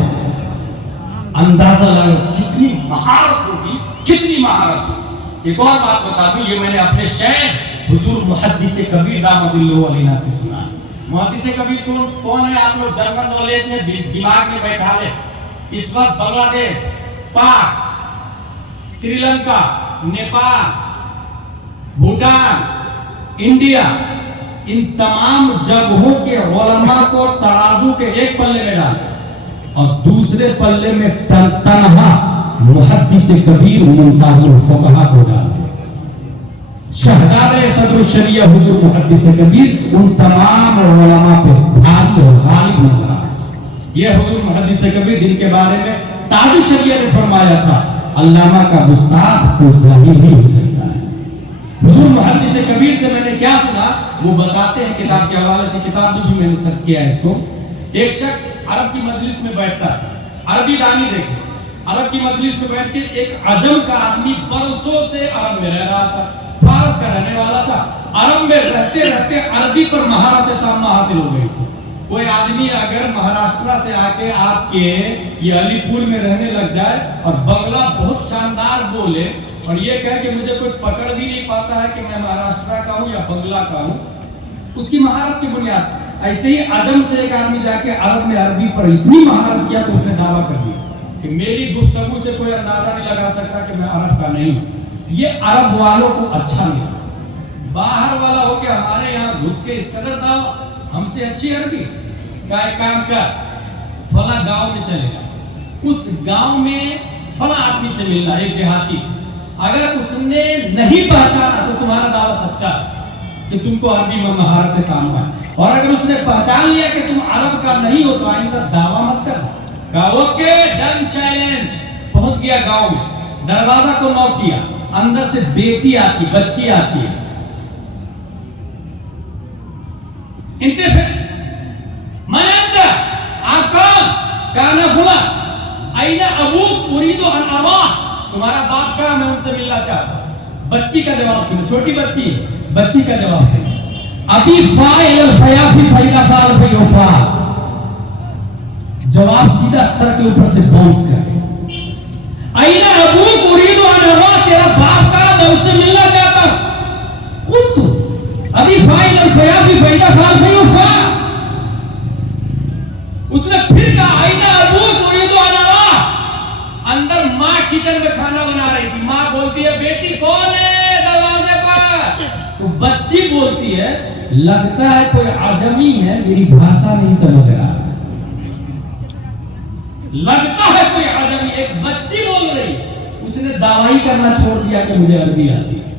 اندازہ لگا کتنی مہارت ہوگی، کتنی مہارت ہوگی۔ ایک اور بات بتا دوں، یہ میں نے اپنے شیخ حضور محدث کبیر دامت اللہ علیہ سے سنا۔ محدث کبیر کون ہے؟ آپ لوگ جنرل نالج میں دماغ میں بیٹھا لیں۔ اس وقت بنگلہ دیش، پاک، سری لنکا، نیپال، بھوٹان، انڈیا، ان تمام جگہوں کے علماء کو ترازو کے ایک پلے میں ڈال اور دوسرے پلے میں تنہا محدث کبیر ممتاز الفقہا کو ڈال دے۔ شہزادہ صدر الشریعہ حضور محدث کبیر ان تمام علماء پہ بھاری اور غالب نظر آئے۔ یہ حضور محدث کبیر جن کے بارے میں تاج الشریعہ نے فرمایا تھا علامہ کا گستاخ کو جاہل ہی ہو سکتا ہے۔ حضور محدث کبیر سے میں نے کیا سنا وہ بتاتے ہیں کتاب کے حوالے سے، کتاب بھی میں نے سرچ کیا ہے اس کو۔ ایک شخص عرب کی مجلس میں بیٹھتا تھا، عربی دانی دیکھیں، عرب کی مجلس میں بیٹھ کے ایک عجم کا آدمی برسوں سے عرب میں رہ رہا تھا، فارس کا رہنے والا تھا، عرب میں رہتے رہتے عربی پر مہارت تامہ حاصل ہو گئی تھی۔ کوئی آدمی اگر مہاراشٹرا سے آ کے آپ کے یہ علی پور میں رہنے لگ جائے اور بنگلہ بہت شاندار بولے اور یہ کہے کہ مجھے کوئی پکڑ بھی نہیں پاتا ہے کہ میں مہاراشٹرا کا ہوں یا بنگلہ کا ہوں، اس کی مہارت کی بنیاد۔ ایسے ہی عجم سے ایک آدمی جا کے عرب میں عربی پر اتنی مہارت کیا تو اس نے دعویٰ کر دیا کہ میری گفتگو سے کوئی اندازہ نہیں لگا سکتا کہ میں عرب کا نہیں ہوں۔ یہ عرب والوں کو اچھا نہیں، باہر والا ہو کے ہمارے یہاں گھس کے اس قدر دعویٰ ہم سے اچھی عربی کا ایک کام کر، فلاں گاؤں میں چلے گا، اس گاؤں میں فلاں آدمی سے ملنا، ایک دیہاتی سے، اگر اس نے نہیں پہچانا تو تمہارا دعویٰ سچا ہے کہ تم کو عربی میں مہارت کام کا ہے، اور اگر اس نے پہچان لیا کہ تم عرب کا نہیں ہو تو آئندہ دعویٰ مت کر۔ کہا اوکے ڈن چیلنج۔ پہنچ گیا گاؤں میں، دروازہ کو نوک کیا، اندر سے بیٹی آتی، بچی آتی ہے، انتے پھر من انت، آپ کون؟ کانا فلاں، این ابوک اريد ان اراہ، تمہارا باپ کہاں، میں ان سے ملنا چاہتا ہوں۔ بچی کا جواب سنو، چھوٹی بچی ہے، بچی کا جواب سنو، ابھی فاعل الفیافی فیدا فعل فیوفا، جواب سیدھا سر کے اوپر سے باؤنس کر، این ابوک اريد ان اراہ، تیرا باپ کہاں، میں ان سے ملنا چاہتا ہوں۔ قلت ابھی فاعل الفیافی فیدا فعل فیوفا، اس نے پھر کہا این ابوک اريد ان اراہ، اندر ماں کچن میں کھانا بنا رہی تھی، ماں بولتی ہے بیٹی کون ہے دروازے پر، تو بچی بولتی ہے لگتا ہے کوئی عجمی ہے، میری بھاشا نہیں سمجھ رہا، لگتا ہے کوئی عجمی، ایک بچی بول رہی، اس نے دعوی کرنا چھوڑ دیا کہ مجھے عربی آتی ہے۔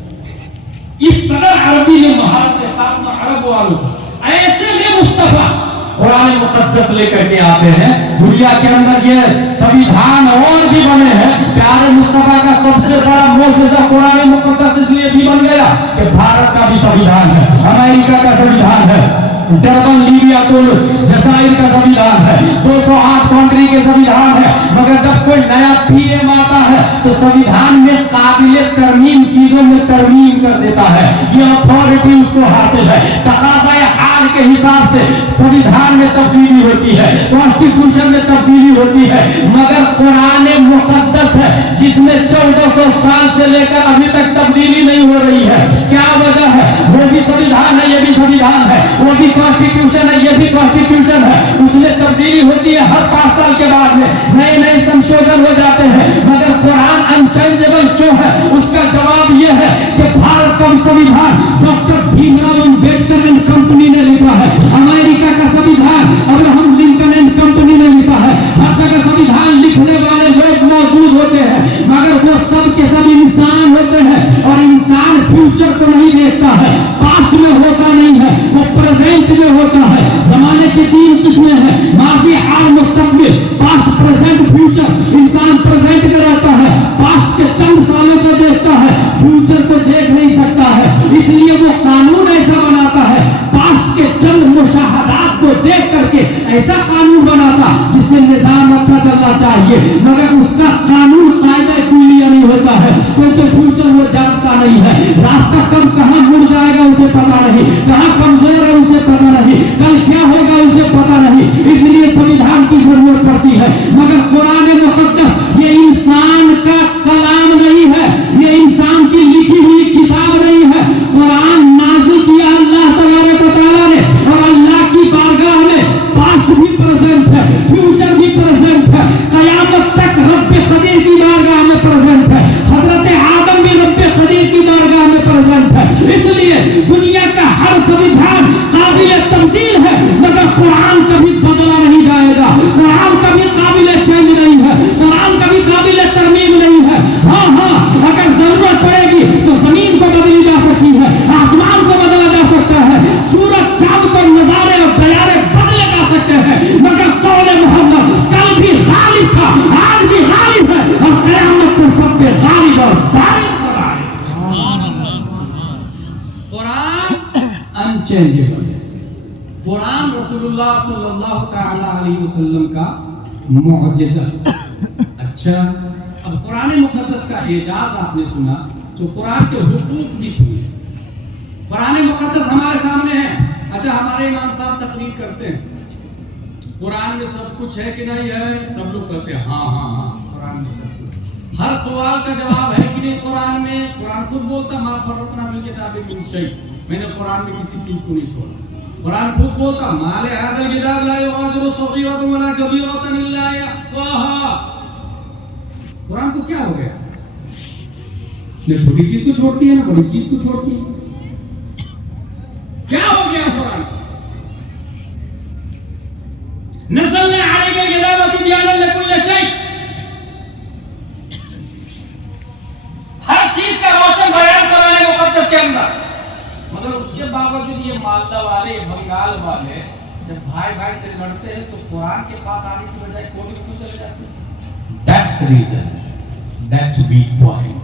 اس قدر عربی میں مہارت کام عرب والوں کو، ایسے میں مصطفیٰ قرآن مقدس لے کر کے آتے ہیں، دنیا کے اندر یہ سویدھان اور بھی بنے ہیں، پیارے مصطفیٰ کا سب سے بڑا معجزہ قرآن مقدس اس لیے بھی بن گیا کہ بھارت کا بھی سویدھان ہے، امریکہ کا سویدھان ہے، ڈربن لیبیا تونس جزائر کا سویدھان ہے، 208 کنٹری کے سویدھان ہے، مگر جب کوئی نیا پی ایم آتا ہے تو سویدھان میں قابل ترمیم چیزوں میں ترمیم کر دیتا ہے، یہ اتھارٹی اس کو حاصل ہے، تقاضۂ حال کے حساب سے سویدھان میں تبدیلی ہوتی ہے، کانسٹیٹیوشن میں تبدیلی ہوتی ہے، مگر قرآن مقدس ہے جس میں 1400 سال سے لے کر ابھی تک تبدیلی نہیں ہو رہی ہے۔ کیا وجہ ہے؟ وہ بھی سویدھان ہے، یہ بھی سویدھان ہے، وہ بھی کانسٹیٹیوشن ہے، یہ بھی کانسٹیٹیوشن ہے، اس میں تبدیلی ہوتی ہے ہر 5 سال کے بعد میں نئے نئے سنشوجن ہو جاتے ہیں، مگر قرآن انچینجبل کیوں ہے؟ اس کا جواب یہ ہے کہ بھارت کا سویدھان doctor Bhim Rao Ambedkar and company نے لکھا ہے، امریکہ کا سویدھان ابراہم لنکن اینڈ کمپنی نے لکھا ہے، ہر جگہ سویدھان لکھنے والے لوگ موجود ہوتے ہیں، مگر وہ سب کے سب انسان ہوتے ہیں، اور انسان فیوچر کو نہیں دیکھتا ہے، پاسٹ میں ہوتا نہیں ہے، وہ پریزنٹ میں ہوتا ہے۔ زمانے کے 3 قسمیں ہیں، ماضی، حال، مستقبل، پاسٹ، پریزنٹ، فیوچر۔ انسان پریزنٹ میں رہتا ہے، پاسٹ کے چند سالوں کو دیکھتا ہے، فیوچر کو دیکھ نہیں سکتا ہے، اس لیے وہ قانون ایسا بناتا ہے، پاسٹ کے چند مشاہدات کو دیکھ کر کے ایسا قانون بناتا جس سے نظام اچھا چلنا چاہیے، مگر اس کا قانون قاعدہ کلیہ نہیں ہوتا ہے، کیونکہ فیوچر وہ جانتا نہیں ہے، راستہ کب کہاں مڑ جائے گا اسے پتا نہیں، کہاں کمزور ہے اسے پتا نہیں، کل کیا ہوگا اسے پتا نہیں، اس لیے سویدھان کی ضرورت پڑتی ہے۔ مگر قرآن مقدس یہ انسان کا کلام نہیں ہے، یہ انسان کی لکھی ہوئی کتاب نہیں ہے، قرآن نازل کیا اللہ تبارک و تعالیٰ نے، اور اللہ کی بارگاہ میں پاسٹ بھی پریزنٹ ہے، فیوچر بھی پریزنٹ ہے، قیامت تک رب قدیر کی بارگاہ میں پریزنٹ ہے، حضرت آدم بھی رب قدیر کی بارگاہ میں پریزنٹ ہے، اس لیے دنیا کا ہر سویدھان قابل تبدیل ہے، مگر قرآن کبھی بدلا نہیں جائے گا، قرآن کبھی قابل چینج نہیں ہے، قرآن کبھی قابل ترمیم نہیں ہے۔ ہاں اگر ضرورت پڑے گی تو زمین کو بدلی جا سکتی ہے، آسمان کو بدلا جا سکتا ہے، سورج چاند کو نظارے اور طیارے بدلے جا سکتے ہیں، مگر قول محمد کل بھی غالب تھا، آج بھی غالب ہے، اور قیامت میں سب پہ غالب اور باری نظر آئے۔ قرآن انچینجبل ہے، قرآن رسول اللہ صلی اللہ تعالی علیہ وسلم کا معجزہ۔ اچھا، اب قرآن مقدس کا اعجاز آپ نے سنا تو قرآن کے حقوق بھی سنے۔ قرآن مقدس ہمارے سامنے ہے، اچھا ہمارے امام صاحب تقریر کرتے ہیں قرآن میں سب کچھ ہے کہ نہیں ہے، سب لوگ کہتے ہیں ہاں قرآن میں سب کچھ، ہر سوال کا جواب ہے کہ نہیں قرآن میں؟ قرآن خود بولتا ما فرطنا فی الکتاب من شیء، میں نے قرآن میں کسی چیز کو نہیں چھوڑا۔ قرآن خود بولتا ما لہذا الکتاب لا یغادر صغیرۃ ولا کبیرۃ الا احصاها۔ قرآن کو کیا ہو گیا؟ نہ چھوٹی چیز کو چھوڑتی ہے نہ بڑی چیز کو چھوڑتی ہے، کیا ہو گیا قرآن؟ نزلنا علیک الکتاب تبیانا لکل شیء، ہر چیز کا روشن بیان کرانے مقدس کے اندر. مگر اس کے باوجود یہ مالدہ والے، یہ بنگال والے جب بھائی بھائی سے لڑتے ہیں تو قرآن کے پاس آنے کی بجائے کورٹ میں کیوں چلے جاتے ہیں؟ That's the reason. That's weak point.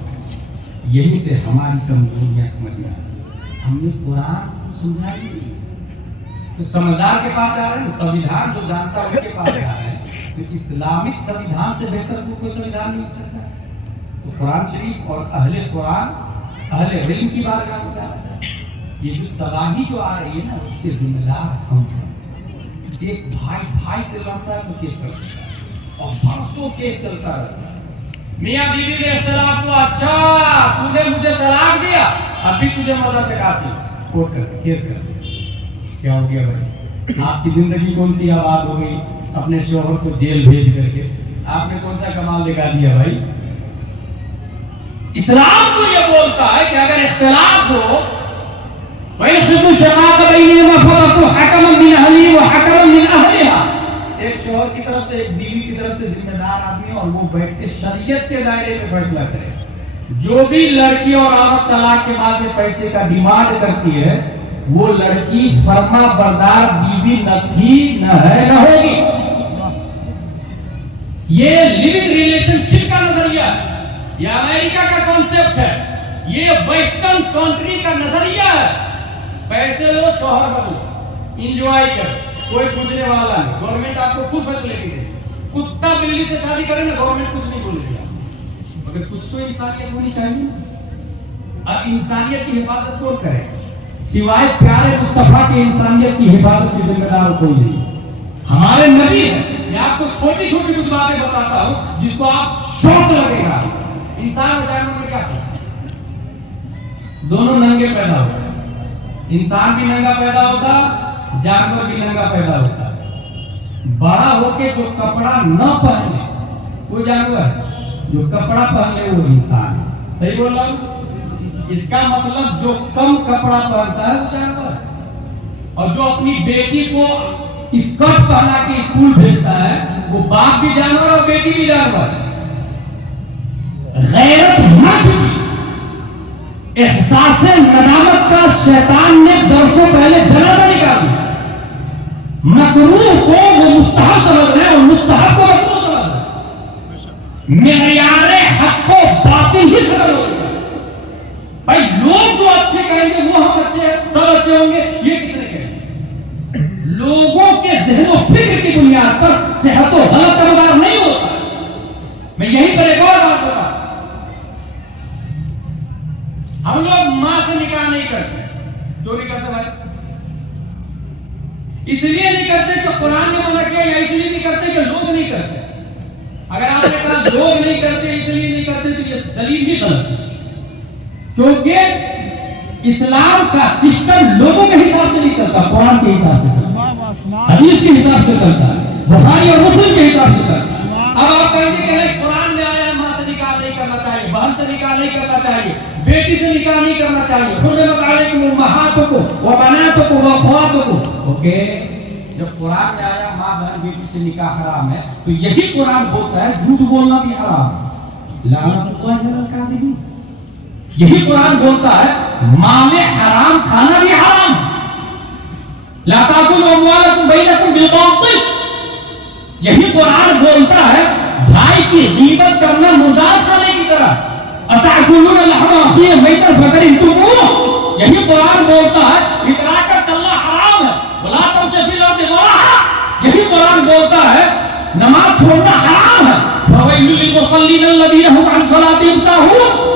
یہی سے ہماری کمزوریاں سمجھ میں آئی. ہم نے قرآن کو سمجھا ہی نہیں. تو سمجھدار کے پاس جا رہے ہیں، سویدھان جو جانتا ہے ان کے پاس جا رہے ہیں. تو اسلامک سویدھان سے بہتر کوئی سویدھان نہیں ہو سکتا. تو قرآن شریف اور اہل قرآن، اہل علم کی بارگاہ میں جانا چاہتے ہیں. یہ جو تباہی جو آ رہی ہے نا، اس کے ذمہ دار ہم ہیں. ایک بھائی بھائی سے لڑتا ہے تو کیس کر سکتا ہے اور برسوں کیس چلتا رہتا ہے. میاں بیوی میں اختلاف ہوا، اچھا تو نے مجھے طلاق دیا، اب بھی تجھے مزہ چکاتی، کورٹ کر کیس کر دیا. کیا ہو گیا بھائی؟ آپ کی زندگی کون سی آباد ہو گئی اپنے شوہر کو جیل بھیج کر کے؟ آپ نے کون سا کمال دکھا دیا بھائی؟ اسلام تو یہ بولتا ہے کہ اگر اختلاف ہو، وَإِنْ خِفْتُمْ شِقَاقَ بَيْنِهِمَا فَابْعَثُوا حَكَمًا مِنْ أَهْلِهِ وَحَكَمًا مِنْ أَهْلِهَا. ایک شوہر کی طرف سے، ایک بیوی کی طرف سے ذمہ دار آدمی، اور وہ بیٹھ کے شریعت کے دائرے میں فیصلہ کرے. جو بھی لڑکی اور عورت طلاق کے بعد میں پیسے کا ڈیمانڈ کرتی ہے، وہ لڑکی فرما بردار بیوی نہ تھی، نہ ہے، نہ ہوگی. یہ لیونگ ریلیشن شپ کا نظریہ ہے، یہ امریکہ کا کانسیپٹ ہے، یہ ویسٹرن کنٹری کا نظریہ ہے. پیسے لو، شوہر بدلو، انجوائے کرو، کوئی پوچھنے والا نہیں. گورنمنٹ آپ کو فل فیسلٹی دے. کتا بلی سے شادی کرے نا، گورنمنٹ کچھ نہیں بولے گا، مگر کچھ تو انسانیت ہونی چاہیے. اب انسانیت کی حفاظت کون کرے سوائے پیارے مصطفیٰ کی؟ انسانیت کی حفاظت کی ذمہ دار کوئی نہیں. ہمارے نبی ہے. میں آپ کو چھوٹی چھوٹی کچھ باتیں بتاتا ہوں جس کو آپ شوق لگے گا. انسان اور جانور میں کیا فرق ہے؟ دونوں ننگے پیدا ہوتے ہیں. انسان بھی ننگا پیدا ہوتا، جانور بھی ننگا پیدا ہوتا. بڑا ہو کے جو کپڑا نہ پہنے وہ جانور ہے، جو کپڑا پہنے وہ انسان ہے. صحیح بول رہا ہوں؟ اس کا مطلب جو کم کپڑا پہنتا ہے وہ جانور ہے، اور جو اپنی بیٹی کو اسکرٹ پہنا کے اسکول بھیجتا ہے وہ باپ بھی جانور اور بیٹی بھی جانور ہے. غیرت مر چکی، احساس ندامت کا شیطان نے برسوں پہلے جنازہ نکال دیا. مکروہ کو وہ مستحب سمجھ رہے ہیں اور مستحب کو مکروہ سمجھ رہے ہیں. معیار حق کو باطل ہی ختم ہو چکا ہے. بھائی لوگ جو اچھے کہیں گے وہ ہم اچھے تب اچھے ہوں گے، یہ کس نے کہا؟ لوگوں کے ذہن و فکر کی بنیاد پر صحت و غلط کا مدار نہیں ہوتا. میں یہیں پر ایک اور بات بتا، ہم لوگ ماں سے نکاح نہیں کرتے. جو نہیں کرتے بھائی، اس لیے نہیں کرتے کہ قرآن نے منع کیا، یا اس لیے نہیں کرتے کہ لوگ نہیں کرتے. اگر آپ نے کہا لوگ نہیں کرتے اس لیے نہیں کرتے تو یہ دلیل ہی غلط ہے. کیونکہ اسلام کا سسٹم لوگوں کے حساب سے نہیں چلتا، قرآن کے حساب سے چلتا ہے، حدیث کے حساب سے چلتا ہے، بخاری اور مسلم کے حساب سے چلتا ہے. اب آپ کہیں گے کہ نہیں قرآن میں آیا ماں سے نکاح نہیں کرنا چاہیے، بہن سے نکاح نہیں کرنا چاہیے، بیٹی سے نکاح نہیں کرنا چاہیے، حرمت علیکم امہاتکم وبناتکم واخواتکم. اوکے، جب قرآن میں آیا ماں بہن بیٹی سے نکاح حرام ہے تو یہی قرآن بولتا ہے جھوٹ بولنا بھی حرام ہے. لعنت اللہ علی الکاذبین. یہی قرآن بولتا ہے مال حرام کھانا بھی حرام ہے. لا تاکلوا اموالکم بینکم بالباطل. یہی قرآن بولتا ہے بھائی کی غیبت کرنا مردار کھانے کی طرح. اتاکلون لحم اخیکم میتا فکرہتموہ. یہی قرآن بولتا ہے اترا کر چلنا حرام ہے. ولا تمشوا فی الارض مرحا. یہی قرآن بولتا ہے نماز چھوڑنا حرام ہے. فویل للمصلین الذین هم عن صلاتهم ساہون.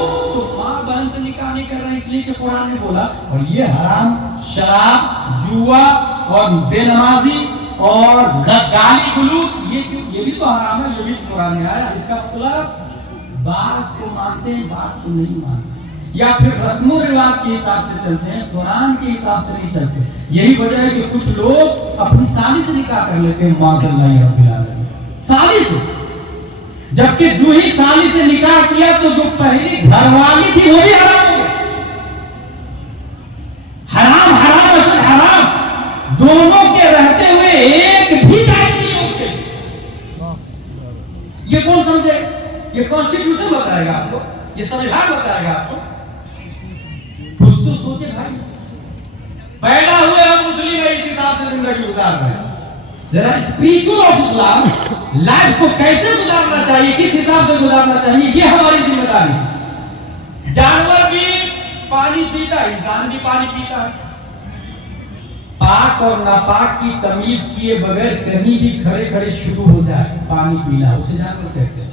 اس لیے کہ قرآن نے بولا. اور یہ حرام شراب، جوا اور بے نمازی اور گالی گلوچ یہ بھی تو حرام ہے، یہ بھی قرآن میں آیا. اس کا مطلب بعض کو مانتے ہیں بعض کو نہیں مانتے، یا پھر رسم و رواج کے حساب سے چلتے ہیں، قرآن کے حساب سے نہیں چلتے. یہی وجہ ہے کہ کچھ لوگ اپنی سالی سے نکاح کر لیتے ہیں معاذ اللہ رب العالمین. سالی سے، جبکہ جو ہی سالی سے نکاح کیا تو جو پہلی گھر والی تھی وہ بھی حرام ہو گئی. حرام حرام اشد حرام، دونوں کے رہتے ہوئے ایک بھی جائز نہیں ہو بتائے گا آپ کو, یہ سمجھان بتائے گا آپ کو. کچھ تو سوچے بھائی, پیدا ہوئے ہم مسلم ہیں, اس حساب سے زندگی گزار رہے ہیں. ذرا اسپریچول آف اسلام لائف کو کیسے گزارنا چاہیے, کس حساب سے گزارنا چاہیے, یہ ہماری ذمہ داری ہے. جانور بھی پانی پیتا ہے, انسان بھی پانی پیتا ہے. پاک اور ناپاک کی تمیز کیے بغیر کہیں بھی کھڑے کھڑے شروع ہو جائے پانی پینا, اسے جانور کہتے ہیں.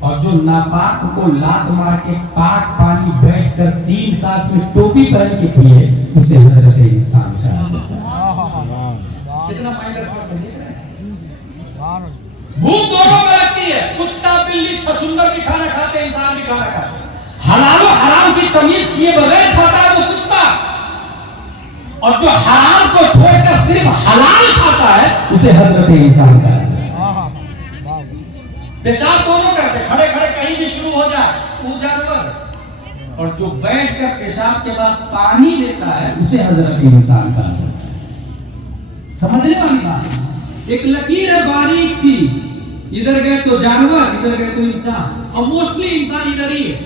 اور جو ناپاک کو لات مار کے پاک پانی بیٹھ کر 3 سانس میں ٹوپی پہن کے پیے, اسے حضرت انسان کہا جاتا ہے. کتنا مائنر فرق ہے, دیکھ رہے ہیں. بھوک دونوں کو لگتی ہے, کتا بلی چھچھندر بھی کھانا کھاتے ہیں, انسان بھی کھانا کھاتے ہیں. حلال و حرام کی تمیز کیے بغیر کھاتا ہے وہ کتا, اور جو حرام کو چھوڑ کر صرف حلال کھاتا ہے اسے حضرت انسان کہا جاتا ہے. پیشاب دونوں کرتے, کھڑے کھڑے کہیں بھی شروع ہو جائے وہ جانور, اور جو بیٹھ کر پیشاب کے بعد پانی لیتا ہے اسے حضرت انسان کہا جاتا ہے. سمجھنے والی بات, ایک لکیر ہے باریک سی, ادھر گئے تو جانور, ادھر گئے تو انسان, اور موسٹلی انسان ادھر ہی ہے,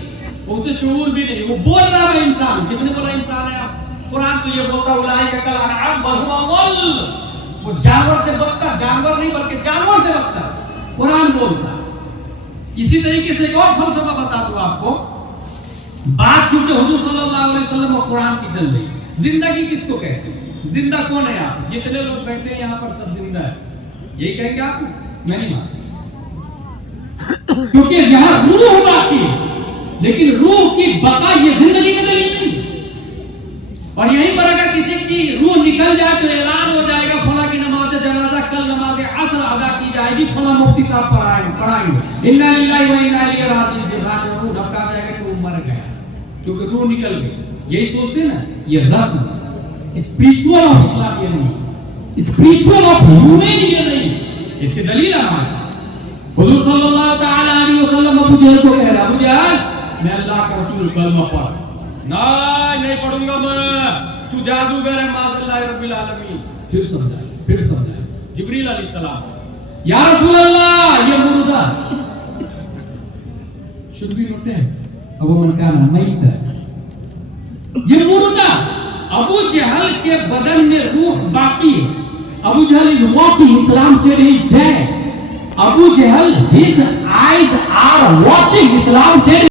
اسے شعور بھی نہیں, وہ بول رہا ہے انسان. کس نے بولا انسان ہے آپ؟ قرآن تو یہ بولتا اولئک کالانعام بل هم اضل, وہ جانور سے بدتر, جانور نہیں بلکہ جانور سے بدتر قرآن بولتا. اسی طریقے سے ایک اور فلسفہ بتا دوں آپ کو. بات چونکہ حضور صلی اللہ علیہ وسلم اور قرآن کی چل رہی, زندگی کس کو کہتے ہیں, زندہ کون ہے آپ؟ جتنے لوگ بیٹھے ہیں یہاں پر سب زندہ ہے, یہی کہیں گے آپ؟ میں نہیں مانتا, کیونکہ یہاں روح باقی ہے, لیکن روح کی بقا یہ زندگی کا دلیل نہیں. اور یہیں پر اگر کسی کی روح نکل جائے تو اعلان ہو جائے گا فلاں کی نماز جنازہ کل نماز عصر ادا کی جائے گی, فلاں مفتی صاحب پڑھائیں گے, انا للہ و انا الیہ راجعون, اب کہا جائے گا کہ وہ مر گیا کیونکہ روح نکل گئی. یہی سوچتے ہیں نا, یہ رسم اسپریچول آف اسلام یہ نہیں, اسپریچول آف ہیومن یہ نہیں. اس کی دلیل ہمارے پاس, حضور صلی اللہ تعالی علیہ وسلم ابو جہل کو کہہ رہا, ابو جہل میں اللہ کا رسول کلمہ پڑھ. نہیں پڑھوں گا میں, تو جادوگر ہے معاذ اللہ رب العالمین. پھر سمجھا جبریل علیہ السلام, یا رسول اللہ یہ مردہ should be not dead, ابو من کان میتا, یہ مردہ. ابو جہل کے بدن میں روح باقی ہے. ابو جہل is walking, Islam said he is dead. Abu Jahl, his eyes are watching, Islam said